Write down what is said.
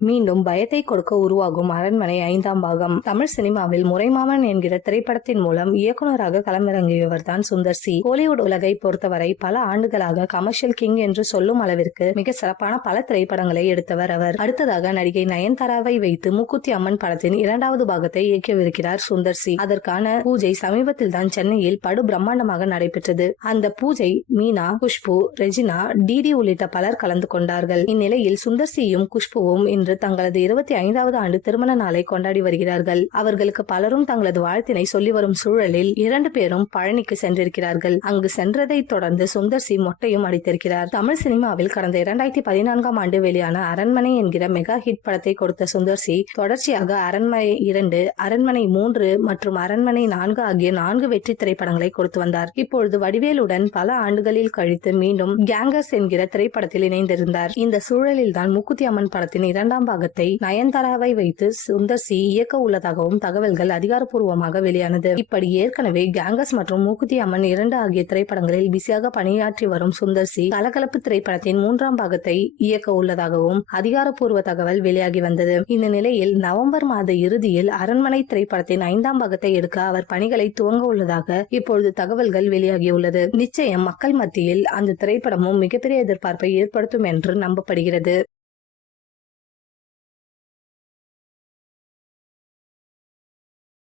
மீண்டும் பயத்தை கொடுக்க உருவாகும் அரண்மனை 5ஆம் பாகம். தமிழ் சினிமாவில் முறைமாமன் என்கிற திரைப்படத்தின் மூலம் இயக்குநராக களமிறங்கியவர் தான் சுந்தர் சி. கோலிவுட் உலகை பொறுத்தவரை பல ஆண்டுகளாக கமர்ஷியல் கிங் என்று சொல்லும் அளவிற்கு மிக சிறப்பான பல திரைப்படங்களை எடுத்தவர் அவர். அடுத்ததாக நடிகை நயன்தாராவை வைத்து மூக்குத்தி அம்மன் படத்தின் 2வது பாகத்தை இயக்கவிருக்கிறார் சுந்தர் சி. அதற்கான பூஜை சமீபத்தில் தான் சென்னையில் படு பிரம்மாண்டமாக நடைபெற்றது. அந்த பூஜை மீனா, குஷ்பு, ரெஜினா, டிடி உள்ளிட்ட பலர் கலந்து கொண்டார்கள். இந்நிலையில் சுந்தர் சியும் குஷ்புவும் இன்று தங்களது 25வது ஆண்டு திருமண நாளை கொண்டாடி வருகிறார்கள். அவர்களுக்கு பலரும் தங்களது வாழ்த்தினை சொல்லி வரும் சூழலில் 2 பேரும் பழனிக்கு சென்றிருக்கிறார்கள். அங்கு சென்றதை தொடர்ந்து சுந்தர் சி மொட்டையும் அடித்திருக்கிறார். தமிழ் சினிமாவில் கடந்த 2014ஆம் ஆண்டு வெளியான அரண்மனை என்கிற மெகா ஹிட் படத்தை கொடுத்த சுந்தர் சி தொடர்ச்சியாக அரண்மனை 2, அரண்மனை 3 மற்றும் அரண்மனை 4 ஆகிய 4 வெற்றி திரைப்படங்களை கொடுத்து வந்தார். இப்பொழுது வடிவேலுடன் பல ஆண்டுகளில் கழித்து மீண்டும் கேங்கர்ஸ் என்கிற திரைப்படத்தில் இணைந்திருந்தார். இந்த சூழலில் தான் மூக்குத்தி அம்மன் படத்தின் 2ஆம் பாகத்தை நயன்தாராவை வைத்து சுந்தர் சி இயக்க உள்ளதாகவும் தகவல்கள் அதிகாரப்பூர்வமாக வெளியானது. இப்படி ஏற்கனவே கேங்கர்ஸ் மற்றும் மூக்குத்தி அம்மன் 2 ஆகிய திரைப்படங்களில் பிஸியாக பணியாற்றி வரும் சுந்தர் சி கலகலப்பு திரைப்படத்தின் 3ஆம் பாகத்தை இயக்க உள்ளதாகவும் அதிகாரப்பூர்வ தகவல் வெளியாகி வந்தது. இந்த நிலையில் நவம்பர் மாத இறுதியில் அரண்மனை திரைப்படத்தின் 5ஆம் பாகத்தை எடுக்க அவர் பணிகளை துவங்க உள்ளதாக இப்பொழுது தகவல்கள் வெளியாகியுள்ளது. நிச்சயம் மக்கள் மத்தியில் அந்த திரைப்படமும் மிகப்பெரிய எதிர்பார்ப்பை ஏற்படுத்தும் என்று நம்பப்படுகிறது.